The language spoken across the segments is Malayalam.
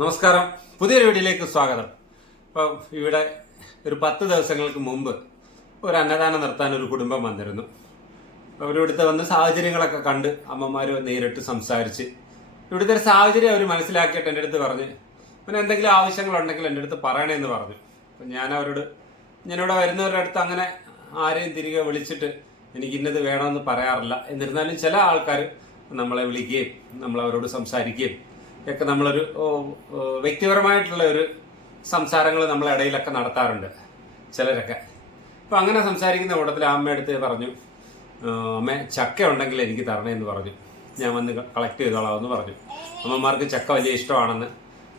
നമസ്കാരം. പുതിയൊരു വീഡിയോയിലേക്ക് സ്വാഗതം. ഇപ്പൊ ഇവിടെ ഒരു പത്ത് ദിവസങ്ങൾക്ക് മുമ്പ് ഒരു അന്നദാനം നടത്താൻ ഒരു കുടുംബം വന്നിരുന്നു. അവരിവിടുത്തെ വന്ന് സാഹചര്യങ്ങളൊക്കെ കണ്ട് അമ്മമാർ നേരിട്ട് സംസാരിച്ച് ഇവിടുത്തെ ഒരു സാഹചര്യം അവർ മനസ്സിലാക്കിയിട്ട് എന്റെ അടുത്ത് പറഞ്ഞ് പിന്നെ എന്തെങ്കിലും ആവശ്യങ്ങളുണ്ടെങ്കിൽ എന്റെ അടുത്ത് പറയണമെന്ന് പറഞ്ഞു. അപ്പം ഞാൻ അവരോട് ഞാനിവിടെ വരുന്നവരുടെ അടുത്ത് അങ്ങനെ ആരെയും തിരികെ വിളിച്ചിട്ട് എനിക്ക് ഇന്നത് വേണമെന്ന് പറയാറില്ല. എന്നിരുന്നാലും ചില ആൾക്കാർ നമ്മളെ വിളിക്കുകയും നമ്മൾ അവരോട് സംസാരിക്കുകയും ഒക്കെ നമ്മളൊരു വ്യക്തിപരമായിട്ടുള്ള ഒരു സംസാരങ്ങൾ നമ്മളെ ഇടയിലൊക്കെ നടത്താറുണ്ട് ചിലരൊക്കെ. അപ്പം അങ്ങനെ സംസാരിക്കുന്ന കൂട്ടത്തിൽ അമ്മ അടുത്ത് പറഞ്ഞു "ആ, അമ്മ ചക്ക ഉണ്ടെങ്കിൽ എനിക്ക് തരണേന്ന് പറഞ്ഞു. ഞാൻ വന്ന് കളക്ട് ചെയ്തോളാം എന്ന് പറഞ്ഞു. അമ്മമാർക്ക് ചക്ക വലിയ ഇഷ്ടമാണെന്ന്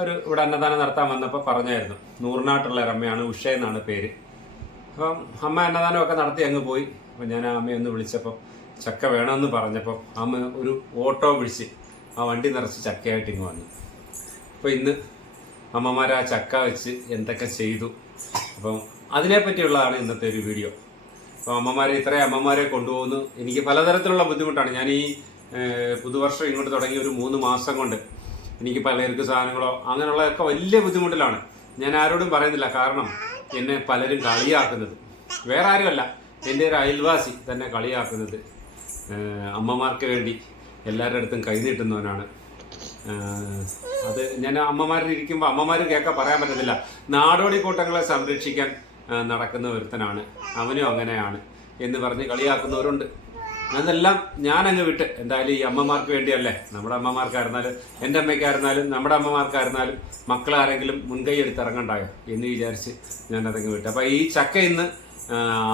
ഒരു ഇവിടെ അന്നദാനം നടത്താൻ വന്നപ്പോൾ പറഞ്ഞായിരുന്നു. നൂറിനാട്ടുള്ള അമ്മയാണ് ഉഷ എന്നാണ് പേര്. അപ്പം അമ്മ അന്നദാനമൊക്കെ നടത്തി അങ്ങ് പോയി. അപ്പം ഞാൻ അമ്മയെ ഒന്ന് വിളിച്ചപ്പോൾ ചക്ക വേണമെന്ന് പറഞ്ഞപ്പോൾ അമ്മ ഒരു ഓട്ടോ വിളിച്ച് ആ വണ്ടി നിറച്ച് ചക്കയായിട്ട് ഇങ്ങ് വന്നു. അപ്പോൾ ഇന്ന് അമ്മമാർ ആ ചക്ക വെച്ച് എന്തൊക്കെ ചെയ്തു. അപ്പം അതിനെപ്പറ്റിയുള്ളതാണ് ഇന്നത്തെ ഒരു വീഡിയോ. അപ്പോൾ അമ്മമാരെ ഇത്രയും അമ്മമാരെ കൊണ്ടുപോകുന്നു. എനിക്ക് പലതരത്തിലുള്ള ബുദ്ധിമുട്ടാണ്. ഞാൻ ഈ പുതുവർഷം ഇങ്ങോട്ട് തുടങ്ങി ഒരു മൂന്ന് മാസം കൊണ്ട് എനിക്ക് പലർക്ക് സാധനങ്ങളോ അങ്ങനെയുള്ളതൊക്കെ വലിയ ബുദ്ധിമുട്ടിലാണ്. ഞാൻ ആരോടും പറയുന്നില്ല. കാരണം എന്നെ പലരും കളിയാക്കുന്നത്. വേറെ ആരുമല്ല. എന്റെ ഒരു അയൽവാസി തന്നെ കളിയാക്കുന്നത്. അമ്മമാർക്ക് വേണ്ടി എല്ലാവരുടെ അടുത്തും കൈനീട്ടുന്നവനാണ് നീട്ടുന്നവനാണ്. അത് ഞാൻ അമ്മമാരിൽ ഇരിക്കുമ്പോൾ അമ്മമാർ കേൾക്കാൻ പറയാൻ പറ്റത്തില്ല. നാടോടി കൂട്ടങ്ങളെ സംരക്ഷിക്കാൻ നടക്കുന്ന ഒരുത്തനാണ്. അവനും അങ്ങനെയാണ് എന്ന് പറഞ്ഞ് കളിയാക്കുന്നവരുണ്ട്. അതെല്ലാം ഞാൻ അങ്ങ് വിട്ട്. എന്തായാലും ഈ അമ്മമാർക്ക് വേണ്ടിയല്ലേ? നമ്മുടെ അമ്മമാർക്കായിരുന്നാലും എന്റെ അമ്മയ്ക്കായിരുന്നാലും നമ്മുടെ അമ്മമാർക്കായിരുന്നാലും മക്കളാരെങ്കിലും മുൻകൈ എടുത്ത് ഇറങ്ങണ്ടായോ എന്ന് വിചാരിച്ച് ഞാൻ അതങ്ങ് വിട്ടു. അപ്പോൾ ഈ ചക്ക ഇന്ന്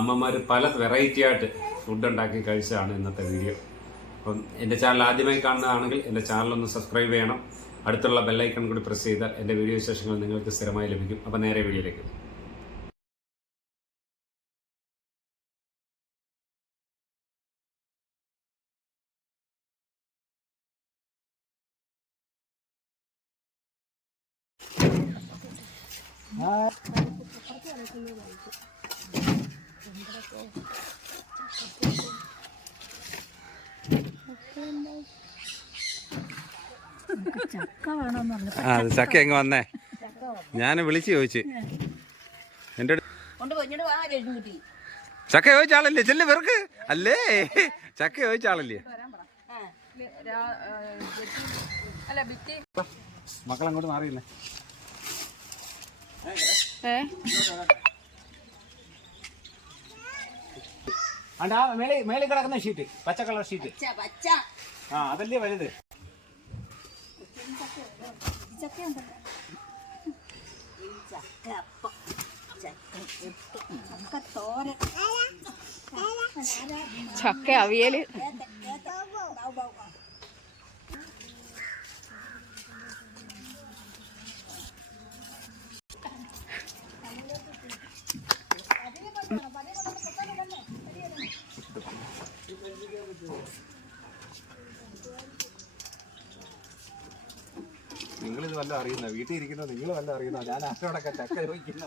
അമ്മമാർ പല വെറൈറ്റി ആയിട്ട് ഫുഡ് ഉണ്ടാക്കി കഴിച്ചതാണ് ഇന്നത്തെ വീഡിയോ അപ്പം എന്റെ ചാനൽ ആദ്യമായി കാണുന്നതാണെങ്കിൽ എന്റെ ഒന്ന് സബ്സ്ക്രൈബ് ചെയ്യണം. അടുത്തുള്ള ബെല്ലൈക്കൺ കൂടി പ്രസ് ചെയ്താൽ എന്റെ വീഡിയോ വിശേഷങ്ങൾ നിങ്ങൾക്ക് സ്ഥിരമായി ലഭിക്കും. അപ്പോൾ നേരെ വീഡിയോയിലേക്ക് ആ ആ അത് ചക്ക എങ്ങ് വന്നേ? ഞാൻ വിളിച്ച് ചോദിച്ചു. എന്റെ ചക്ക ചോദിച്ച ആളല്ലേ ചെല്ല് വെറുക്ക് അല്ലേ? ചക്ക ചോദിച്ച ആളല്ലേ മക്കളങ്ങോട്ട് മാറിയില്ലേ? മക്കൾ അങ്ങോട്ട് ആ മേലെ മേളി മേളി കിടക്കുന്ന ഷീറ്റ് പച്ച കളർ ഷീറ്റ് ആ അതല്ലേ വലുത്. ചക്ക ഉണ്ടല്ലോ ചക്ക അപ്പം ചക്ക പുട്ട് ചക്ക തോരൻ ചക്ക അവിയൽ നിങ്ങൾ ഇത് വല്ല അറിയുന്ന. വീട്ടിൽ ഇരിക്കുന്ന നിങ്ങൾ വല്ല അറിയുന്ന ഞാൻ അച്ഛനോടൊക്കെ ചക്ക ചോദിക്കുന്നു.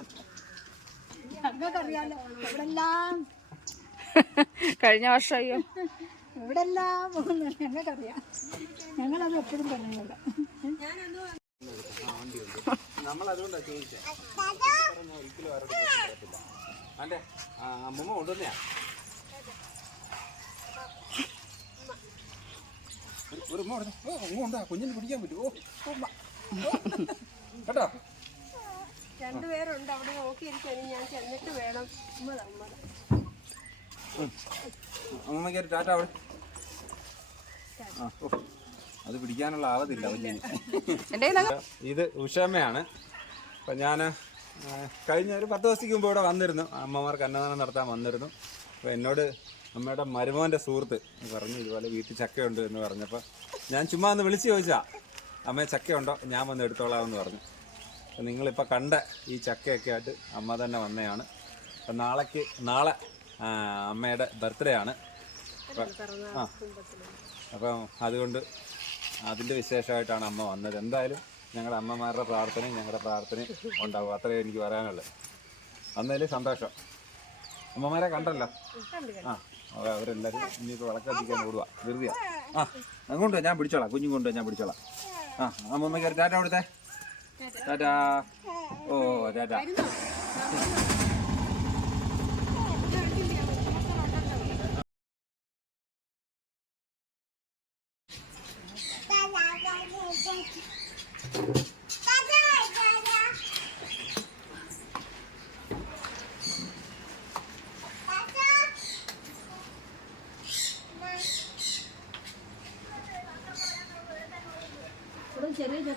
ഞങ്ങൾക്കറിയാലോ ഇവിടെല്ലാം കഴിഞ്ഞ വർഷം അയ്യോ. ഇവിടെല്ലാം ഞങ്ങൾക്കറിയാം. ഞങ്ങളത് എപ്പോഴും പറഞ്ഞില്ല നമ്മൾ അതുകൊണ്ടാണ് ചോദിച്ചത് ഒരിക്കലും ആരോടും പറയത്തില്ല അല്ലേ അമ്മമ്മ കൊണ്ടുവന്നെയാ. ഒരു- ഒരു ഉമ്മ കൊടുത്തേ. ഓ ഉമ്മ ഉണ്ടാ? കുഞ്ഞിന് പിടിക്കാൻ പറ്റുമോ? ഓ ഉമ്മ. കേട്ടോ? രണ്ടുപേരുണ്ട് അവിടെ നോക്കിയിരിക്കാനും ഞാൻ ചെന്നിട്ട് വേണം. ടാറ്റ അവിടെ. ആ ഓ അത് പിടിക്കാനുള്ള ആവതില്ല ഇത് ഉഷമ്മയാണ്. അപ്പം ഞാൻ കഴിഞ്ഞ ഒരു പത്ത് ദിവസത്തേക്ക് മുമ്പ് ഇവിടെ വന്നിരുന്നു. അമ്മമാർക്ക് അന്നദാനം നടത്താൻ വന്നിരുന്നു. അപ്പോൾ എന്നോട് അമ്മയുടെ മരുമോന്റെ സുഹൃത്ത് പറഞ്ഞു ഇതുപോലെ വീട്ടിൽ ചക്കയുണ്ട് എന്ന് പറഞ്ഞപ്പോൾ ഞാൻ ചുമ്മാ ഒന്ന് വിളിച്ചു ചോദിച്ചാ അമ്മ ചക്കയുണ്ടോ? ഞാൻ വന്ന് എടുത്തോളാം എന്ന് പറഞ്ഞു. അപ്പം നിങ്ങളിപ്പോൾ കണ്ട ഈ ചക്കയൊക്കെ ആയിട്ട് അമ്മ തന്നെ വന്നതാണ് അപ്പം നാളേക്ക് നാളെ അമ്മയുടെ ബർത്ത്ഡേ ആണ്. ആ അപ്പം അതുകൊണ്ട് അതിന്റെ വിശേഷമായിട്ടാണ് അമ്മ വന്നത്. എന്തായാലും ഞങ്ങളുടെ അമ്മമാരുടെ പ്രാർത്ഥനയും ഞങ്ങളുടെ പ്രാർത്ഥനയും ഉണ്ടാവും. അത്രയും എനിക്ക് പറയാനുള്ളത് വന്നതിൽ സന്തോഷം. അമ്മമാരെ കണ്ടല്ലോ? ആ അവർ അവരെല്ലാവരും ഇനിയിപ്പോൾ വിളക്കത്തിക്കാൻ ഓടുക ധൃതിയാ. ആ അങ്ങോട്ട് ഞാൻ പിടിച്ചോളാം. കുഞ്ഞും കൊണ്ട് ഞാൻ പിടിച്ചോളാം. ആ അമ്മമ്മയ്ക്ക് കയറി ടാറ്റ കൊടുത്തേ. ടാറ്റാ. ഓ ടാറ്റാ.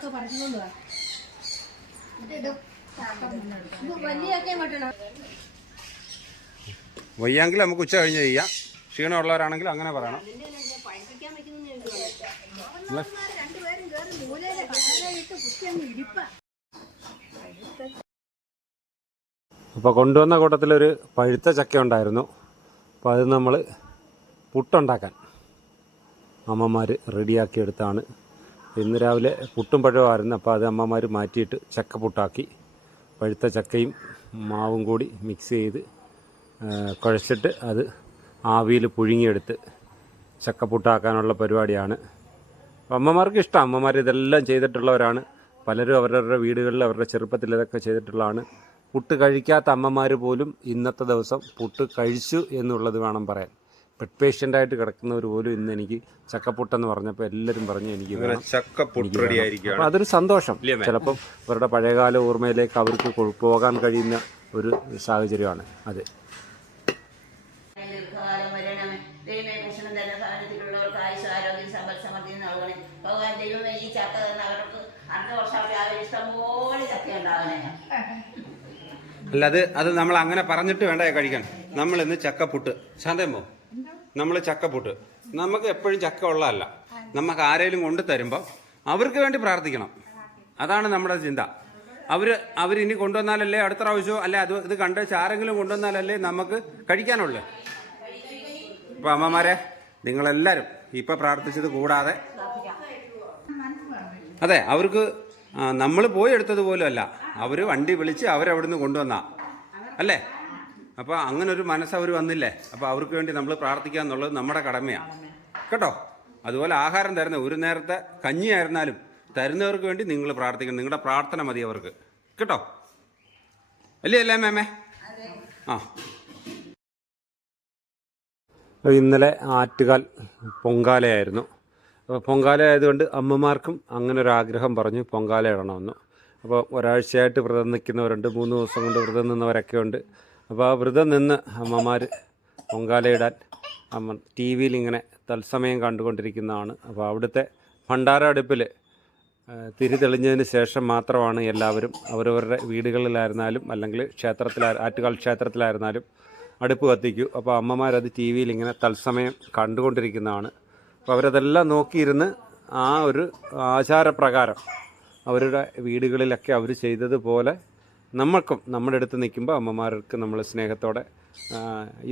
ചക്ക പറിച്ചുകൊണ്ട് വാ വയ്യാങ്കിൽ നമുക്ക് ഉച്ച കഴിഞ്ഞ് ചെയ്യാം. ക്ഷീണമുള്ളവരാണെങ്കിൽ അങ്ങനെ പറയണം. അപ്പൊ കൊണ്ടുവന്ന കൂട്ടത്തിൽ ഒരു കുത്തി അങ്ങ് ഇടിപ്പ അപ്പോൾ കൊണ്ടുവന്ന കൂട്ടത്തിലൊരു പഴുത്ത ചക്ക ഉണ്ടായിരുന്നു. അപ്പോൾ അത് നമ്മൾ പുട്ടുണ്ടാക്കാൻ അമ്മമാർ റെഡിയാക്കിയെടുത്താണ്. ഇന്ന് രാവിലെ പുട്ടും ആയിരുന്നു. അപ്പോൾ അത് അമ്മമാർ മാറ്റിയിട്ട് ചക്ക പുട്ടാക്കി. പഴുത്ത ചക്കയും മാവും കൂടി മിക്സ് ചെയ്ത് കുഴച്ചിട്ട് അത് ആവിയിൽ പുഴുങ്ങിയെടുത്ത് ചക്കപ്പുട്ടാക്കാനുള്ള പരിപാടിയാണ്. അപ്പോൾ അമ്മമാർക്ക് ഇഷ്ടം. അമ്മമാർ ഇതെല്ലാം ചെയ്തിട്ടുള്ളവരാണ്. പലരും അവരവരുടെ വീടുകളിൽ അവരുടെ ചെറുപ്പത്തിൽ ഇതൊക്കെ ചെയ്തിട്ടുള്ളതാണ്. പുട്ട് കഴിക്കാത്ത അമ്മമാർ പോലും ഇന്നത്തെ ദിവസം പുട്ട് കഴിച്ചു എന്നുള്ളത് വേണം പറയാൻ. ബെഡ് പേഷ്യന്റായിട്ട് കിടക്കുന്നവർ പോലും ഇന്ന് എനിക്ക് ചക്കപ്പുട്ടെന്ന് പറഞ്ഞപ്പോൾ എല്ലാവരും പറഞ്ഞു എനിക്ക് അപ്പം അതൊരു സന്തോഷം. ചിലപ്പം അവരുടെ പഴയകാല ഓർമ്മയിലേക്ക് അവർക്ക് പോകാൻ കഴിയുന്ന ഒരു സാഹചര്യമാണ് അത്. അല്ല അത് അത് നമ്മൾ അങ്ങനെ പറഞ്ഞിട്ട് വേണ്ട കഴിക്കാൻ? നമ്മൾ ഇന്ന് ചക്കപ്പുട്ട് ശാന്തമോ നമ്മൾ ചക്കപ്പുട്ട് നമുക്ക് എപ്പോഴും ചക്ക ഉള്ളതല്ല. നമുക്ക് ആരെങ്കിലും കൊണ്ടു തരുമ്പോൾ അവർക്ക് വേണ്ടി പ്രാർത്ഥിക്കണം. അതാണ് നമ്മുടെ ചിന്ത. അവർ അവരിനി കൊണ്ടുവന്നാലല്ലേ അടുത്ത പ്രാവശ്യമോ അല്ലെ അത് ഇത് കണ്ട് ആരെങ്കിലും കൊണ്ടുവന്നാലല്ലേ നമുക്ക് കഴിക്കാനുള്ളു. ഇപ്പൊ അമ്മമാരെ നിങ്ങളെല്ലാവരും ഇപ്പൊ പ്രാർത്ഥിച്ചത് കൂടാതെ. അതെ അവർക്ക് നമ്മൾ പോയി എടുത്തത് പോലും അല്ല. അവർ വണ്ടി വിളിച്ച് അവരവിടുന്ന് കൊണ്ടുവന്ന. അല്ലേ? അപ്പോൾ അങ്ങനെ ഒരു മനസ്സ് അവർ വന്നില്ലേ? അപ്പോൾ അവർക്ക് വേണ്ടി നമ്മൾ പ്രാർത്ഥിക്കുക എന്നുള്ളത് നമ്മുടെ കടമയാണ് കേട്ടോ? അതുപോലെ ആഹാരം തരുന്ന ഒരു നേരത്തെ കഞ്ഞിയായിരുന്നാലും തരുന്നവർക്ക് വേണ്ടി നിങ്ങൾ പ്രാർത്ഥിക്കണം. നിങ്ങളുടെ പ്രാർത്ഥന മതി അവർക്ക്. കേട്ടോ? അല്ലേ അല്ലേ മാമേ? ആ. ഇന്നലെ ആറ്റുകാൽ പൊങ്കാലയായിരുന്നു. അപ്പോൾ പൊങ്കാല ആയതുകൊണ്ട് അമ്മമാർക്കും അങ്ങനെ ഒരു ആഗ്രഹം പറഞ്ഞു പൊങ്കാല ഇടണമെന്ന്. അപ്പോൾ ഒരാഴ്ചയായിട്ട് വ്രതം നിൽക്കുന്നവരുണ്ട്. മൂന്ന് ദിവസം കൊണ്ട് വ്രതം നിന്നവരൊക്കെ ഉണ്ട് അപ്പോൾ ആ വ്രതം നിന്ന് അമ്മമാർ പൊങ്കാലയിടാൻ അമ്മ ടി വിയിൽ ഇങ്ങനെ തത്സമയം കണ്ടുകൊണ്ടിരിക്കുന്നതാണ്. അപ്പോൾ അവിടുത്തെ ഭണ്ഡാര അടുപ്പിൽ തിരി തെളിഞ്ഞതിന് ശേഷം മാത്രമാണ് എല്ലാവരും അവരവരുടെ വീടുകളിലായിരുന്നാലും അല്ലെങ്കിൽ ക്ഷേത്രത്തിലാ ആറ്റുകാൽ ക്ഷേത്രത്തിലായിരുന്നാലും അടുപ്പ് കത്തിക്കൂ. അപ്പോൾ അമ്മമാരത് ടി വിയിൽ ഇങ്ങനെ തത്സമയം കണ്ടുകൊണ്ടിരിക്കുന്നതാണ്. അപ്പോൾ അവരതെല്ലാം നോക്കിയിരുന്ന് ആ ഒരു ആചാരപ്രകാരം അവരുടെ വീടുകളിലൊക്കെ അവർ ചെയ്തതുപോലെ നമ്മൾക്കും നമ്മുടെ അടുത്ത് നിൽക്കുമ്പോൾ അമ്മമാർക്ക് നമ്മൾ സ്നേഹത്തോടെ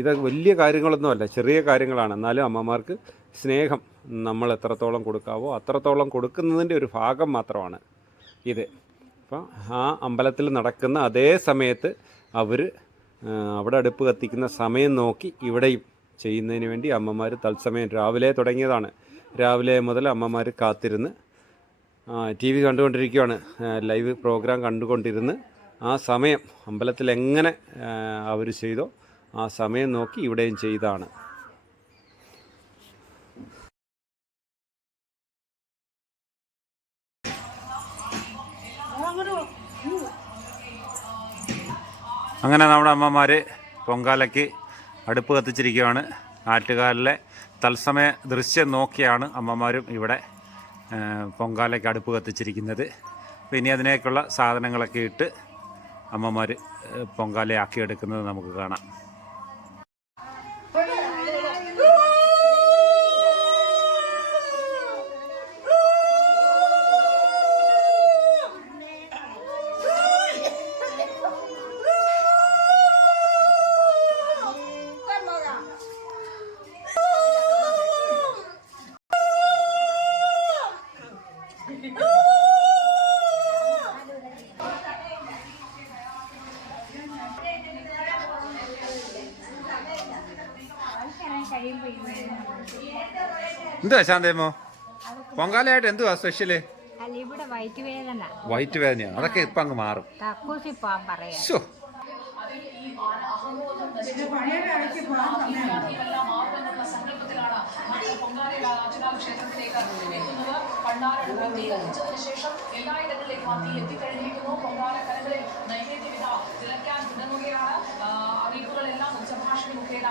ഇത് വലിയ കാര്യങ്ങളൊന്നുമല്ല ചെറിയ കാര്യങ്ങളാണ്. എന്നാലും അമ്മമാർക്ക് സ്നേഹം നമ്മൾ എത്രത്തോളം കൊടുക്കാവോ അത്രത്തോളം കൊടുക്കുന്നതിന്റെ ഒരു ഭാഗം മാത്രമാണ് ഇത്. അപ്പോൾ ആ അമ്പലത്തിൽ നടക്കുന്ന അതേ സമയത്ത് അവർ അവിടെ അടുപ്പ് കത്തിക്കുന്ന സമയം നോക്കി ഇവിടെയും ചെയ്യുന്നതിന് വേണ്ടി അമ്മമാർ തത്സമയം രാവിലെ തുടങ്ങിയതാണ്. രാവിലെ മുതൽ അമ്മമാർ കാത്തിരുന്ന് ടി വി കണ്ടുകൊണ്ടിരിക്കുകയാണ് ലൈവ് പ്രോഗ്രാം കണ്ടുകൊണ്ടിരുന്ന് ആ സമയം അമ്പലത്തിൽ എങ്ങനെ അവർ ചെയ്തോ ആ സമയം നോക്കി ഇവിടെയും ചെയ്താണ്. അങ്ങനെ നമ്മുടെ അമ്മമാർ പൊങ്കാലയ്ക്ക് അടുപ്പ് കത്തിച്ചിരിക്കുകയാണ്. ആറ്റുകാലിലെ തത്സമയ ദൃശ്യം നോക്കിയാണ് അമ്മമാരും ഇവിടെ പൊങ്കാലയ്ക്ക് അടുപ്പ് കത്തിച്ചിരിക്കുന്നത്. പിന്നെ അതിനേക്കുള്ള സാധനങ്ങളൊക്കെ ഇട്ട് അമ്മമാർ പൊങ്കാലയാക്കി എടുക്കുന്നത് നമുക്ക് കാണാം. എന്തുവാ ശാന്തേമോ പൊങ്കാലയായിട്ട് എന്തുവാ സ്പെഷ്യൽ അല്ല ഇവിടെ വയറ്റ് വേദന അതൊക്കെ ഇപ്പൊ അങ്ങ് മാറും. അറിയിപ്പുകളെല്ലാം ഉച്ചഭാഷണി പറയാം ശോ ശേഷം എല്ലായിടങ്ങളിലേക്കും ആ തീ എത്തിക്കഴിഞ്ഞിരിക്കുന്നു പൊങ്കാല കലകളിൽ നൈവേദ്യവിധ തിളയ്ക്കാൻ തുടങ്ങുകയാണ് ആ, അറിയിപ്പുകളെല്ലാം ഉച്ചഭാഷണി മുഖേന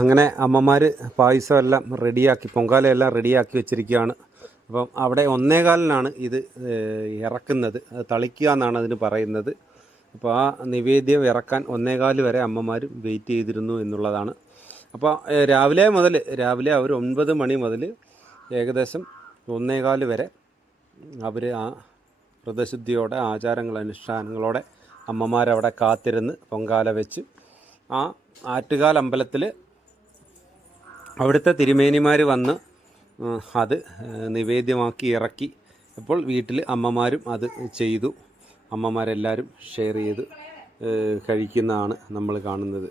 അങ്ങനെ അമ്മമാർ പായസം എല്ലാം റെഡിയാക്കി പൊങ്കാലയെല്ലാം റെഡിയാക്കി വെച്ചിരിക്കുകയാണ്. അപ്പം അവിടെ ഒന്നേകാലിനാണ് ഇത് ഇറക്കുന്നത്. അത് തളിക്കുക എന്നാണ് അതിന് പറയുന്നത്. അപ്പോൾ ആ നിവേദ്യം ഇറക്കാൻ ഒന്നേകാൽ വരെ അമ്മമാർ വെയിറ്റ് ചെയ്തിരുന്നു എന്നുള്ളതാണ്. അപ്പോൾ രാവിലെ മുതൽ രാവിലെ അവർ ഒൻപത് മണി മുതൽ ഏകദേശം ഒന്നേകാൽ വരെ അവർ ആ വ്രതശുദ്ധിയോടെ ആചാരങ്ങൾ അനുഷ്ഠാനങ്ങളോടെ അമ്മമാരവിടെ കാത്തിരുന്ന് പൊങ്കാല വെച്ച് ആ ആറ്റുകാൽ അമ്പലത്തിൽ അവിടുത്തെ തിരുമേനിമാർ വന്ന് അത് നിവേദ്യമാക്കി ഇറക്കി. അപ്പോൾ വീട്ടിൽ അമ്മമാരും അത് ചെയ്തു. അമ്മമാരെല്ലാവരും ഷെയർ ചെയ്ത് കഴിക്കുന്നതാണ് നമ്മൾ കാണുന്നത്.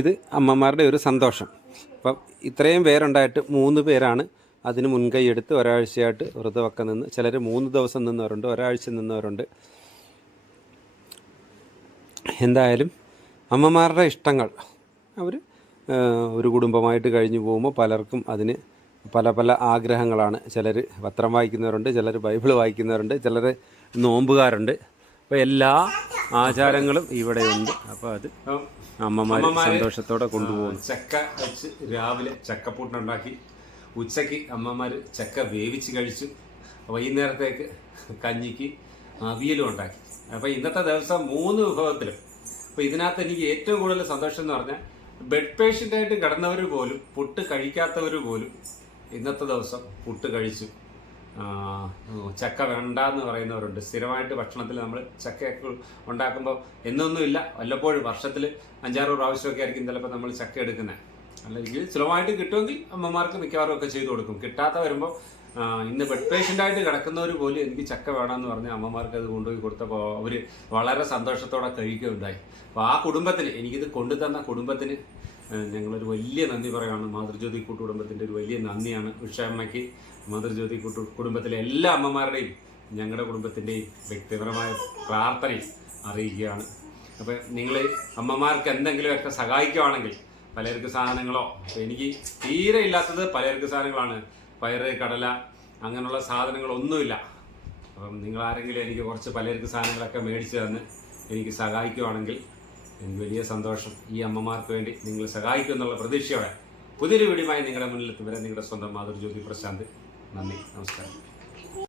ഇത് അമ്മമാരുടെ ഒരു സന്തോഷം. അപ്പം ഇത്രയും പേരുണ്ടായിട്ട് മൂന്ന് പേരാണ് അതിന് മുൻകൈ എടുത്ത് ഒരാഴ്ചയായിട്ട് വ്രതമൊക്കെ നിന്ന് ചിലർ മൂന്ന് ദിവസം നിന്നവരുണ്ട് ഒരാഴ്ച നിന്നവരുണ്ട്. എന്തായാലും അമ്മമാരുടെ ഇഷ്ടങ്ങൾ. അവർ ഒരു കുടുംബമായിട്ട് കഴിഞ്ഞു പോകുമ്പോൾ പലർക്കും അതിന് പല പല ആഗ്രഹങ്ങളാണ്. ചിലർ പത്രം വായിക്കുന്നവരുണ്ട് ചിലർ ബൈബിൾ വായിക്കുന്നവരുണ്ട് ചിലർ നോമ്പുകാരുണ്ട്. അപ്പോൾ എല്ലാ ആചാരങ്ങളും ഇവിടെയുണ്ട്. അപ്പോൾ അത് അമ്മമാർ സന്തോഷത്തോടെ കൊണ്ടുപോകുന്നു. ചക്ക വെച്ച് രാവിലെ ചക്കപ്പൂട്ടുണ്ടാക്കി ഉച്ചയ്ക്ക് അമ്മമാർ ചക്ക വേവിച്ച് കഴിച്ചു. വൈകുന്നേരത്തേക്ക് കഞ്ഞിക്ക് അവിയലും ഉണ്ടാക്കി. അപ്പോൾ ഇന്നത്തെ ദിവസം മൂന്ന് വിഭവത്തിലും അപ്പോൾ ഇതിനകത്ത് എനിക്ക് ഏറ്റവും കൂടുതൽ സന്തോഷം എന്ന് പറഞ്ഞാൽ ബെഡ് പേഷ്യന്റായിട്ട് കിടന്നവർ പോലും പുട്ട് കഴിക്കാത്തവർ പോലും ഇന്നത്തെ ദിവസം പുട്ട് കഴിച്ചു. ചക്ക വേണ്ട എന്ന് പറയുന്നവരുണ്ട്. സ്ഥിരമായിട്ട് ഭക്ഷണത്തിൽ നമ്മൾ ചക്കയൊക്കെ ഉണ്ടാക്കുമ്പോൾ എന്നൊന്നുമില്ല. വല്ലപ്പോഴും വർഷത്തിൽ അഞ്ചാറ് പ്രാവശ്യമൊക്കെ ആയിരിക്കും ചിലപ്പോൾ നമ്മൾ ചക്ക എടുക്കുന്നത് അല്ലെങ്കിൽ സുലഭമായിട്ട് കിട്ടുമെങ്കിൽ അമ്മമാർക്ക് മിക്കവാറും ഒക്കെ ചെയ്തു കൊടുക്കും. കിട്ടാത്ത വരുമ്പോൾ ഇന്ന് ബെഡ് പേഷ്യന്റ് ആയിട്ട് കിടക്കുന്നവർ പോലും എനിക്ക് ചക്ക വേണമെന്ന് പറഞ്ഞ് അമ്മമാർക്ക് അത് കൊണ്ടുപോയി കൊടുത്തപ്പോൾ അവർ വളരെ സന്തോഷത്തോടെ കഴിക്കുകയുണ്ടായി. അപ്പോൾ ആ കുടുംബത്തിന് എനിക്കിത് കൊണ്ടുതന്ന കുടുംബത്തിന് ഞങ്ങളൊരു വലിയ നന്ദി പറയുകയാണ്. മാതൃജ്യോതി കൂട്ടുകുടുംബത്തിന്റെ ഒരു വലിയ നന്ദിയാണ് ഉഷയമ്മയ്ക്ക്. മാതൃജ്യോതി കൂട്ടു കുടുംബത്തിലെ എല്ലാ അമ്മമാരുടെയും ഞങ്ങളുടെ കുടുംബത്തിന്റെയും വ്യക്തിപരമായ പ്രാർത്ഥനയും അറിയിക്കുകയാണ്. അപ്പോൾ നിങ്ങൾ അമ്മമാർക്ക് എന്തെങ്കിലുമൊക്കെ സഹായിക്കുകയാണെങ്കിൽ പലർക്ക് സാധനങ്ങളോ? എനിക്ക് തീരെ ഇല്ലാത്തത് പലചരക്ക് സാധനങ്ങളാണ്. പയറ് കടല അങ്ങനെയുള്ള സാധനങ്ങളൊന്നുമില്ല. അപ്പം നിങ്ങൾ ആരെങ്കിലും എനിക്ക് കുറച്ച് പലചരക്ക് സാധനങ്ങളൊക്കെ മേടിച്ച് തന്ന് എനിക്ക് സഹായിക്കുവാണെങ്കിൽ എനിക്ക് വലിയ സന്തോഷം ഈ അമ്മമാർക്ക് വേണ്ടി നിങ്ങൾ സഹായിക്കും എന്നുള്ള പ്രതീക്ഷയോടെ പുതിയൊരു വീഡിയോയുമായി നിങ്ങളുടെ മുന്നിൽ വരാൻ വരെ നിങ്ങളുടെ സ്വന്തം മാതൃജ്യോതി പ്രശാന്ത്. നന്ദി നമസ്കാരം.